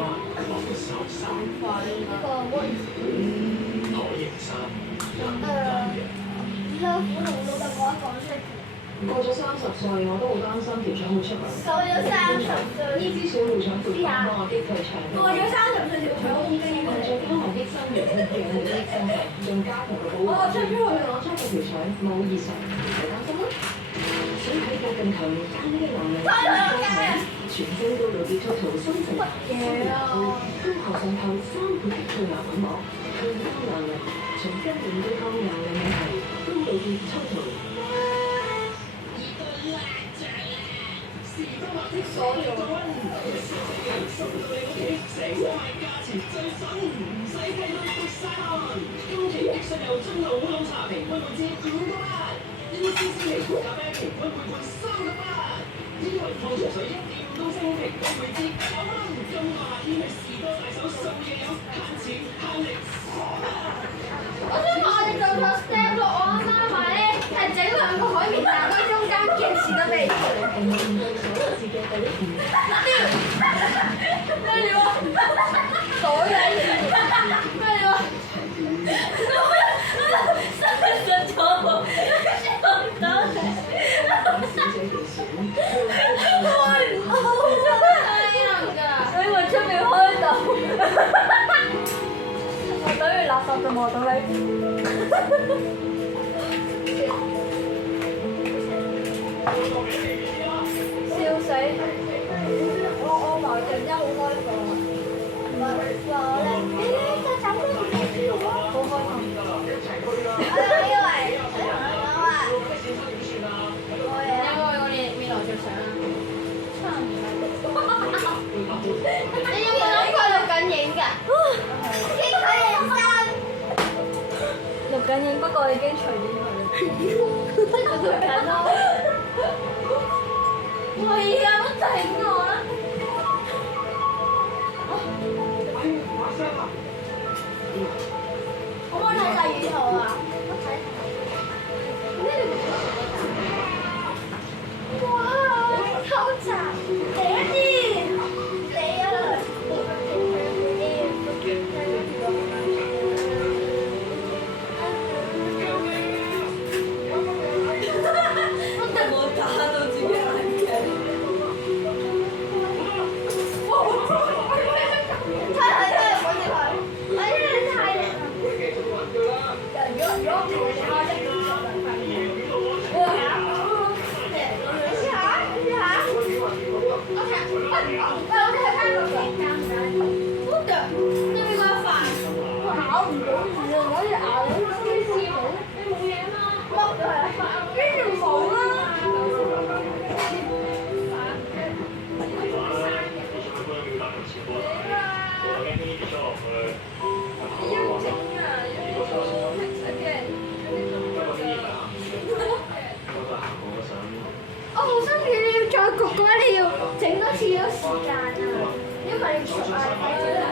個 what is 樂虎同老豆講出嚟。過咗30歲，我都好擔心條腸會出嚟。過咗30歲，呢支小護腸闊幫我激佢腸。過咗30歲條腸好緊要嘅。再加埋益生元，仲有益生菌，仲加強個保護。我出咗去，我出咗條腸冇異常，唔使擔心啦。想睇郭敬強加呢啲能力，全身都有結束同新陳代謝高效滲透3倍嘅退牙穩膜，抗壓能力，從根本對抗癌嘅問題，都到結束同。所有。送到你屋企，成個賣價錢最筍，唔使計到活晒汗。今期益生油樽老老茶平均每支5個8，呢啲鮮鮮皮膚咖啡平均每罐3個8，呢類礦泉水1.5公升平均每支9蚊。今個夏天去士多大手送嘢飲，慳錢慳力。我想話我哋做錯 step 咯，我啱啱話咧係整兩個海綿蛋糕中間夾士多啤梨出嚟。咩料啊？所有嘢咩料啊？失咗我，笑唔到你。開唔到，真係人㗎。所以我出面開到。我等於垃圾就望到你。笑死！我埋陣間好開心啊！唔係話咧，就走都唔知喎，好開心！我以為我哋未來着相啊，差唔多。你有冇諗過錄緊影㗎？影佢影真。錄緊影，不過已經除咗佢啦。錄緊咯。唔係啊，乜整我啦？可唔可以睇晒魚圖啊？我睇。哇！好慘，第一啲，你啊！我哋冇打到自己眼鏡。太靚啦！我哋係，哎呀，太靚啦！如果唔係你開一個就快啲。哇！你試下，你試下。OK，我哋係翻個鏡頭。好嘅，你咪個飯，我咬唔到字啊！我要咬到黐線冇，你冇嘢嘛？冇係啊，跟住冇啦。我好心你要再焗嘅話，你要整多次咗時間啊，因為你熟啊，你睇住啦。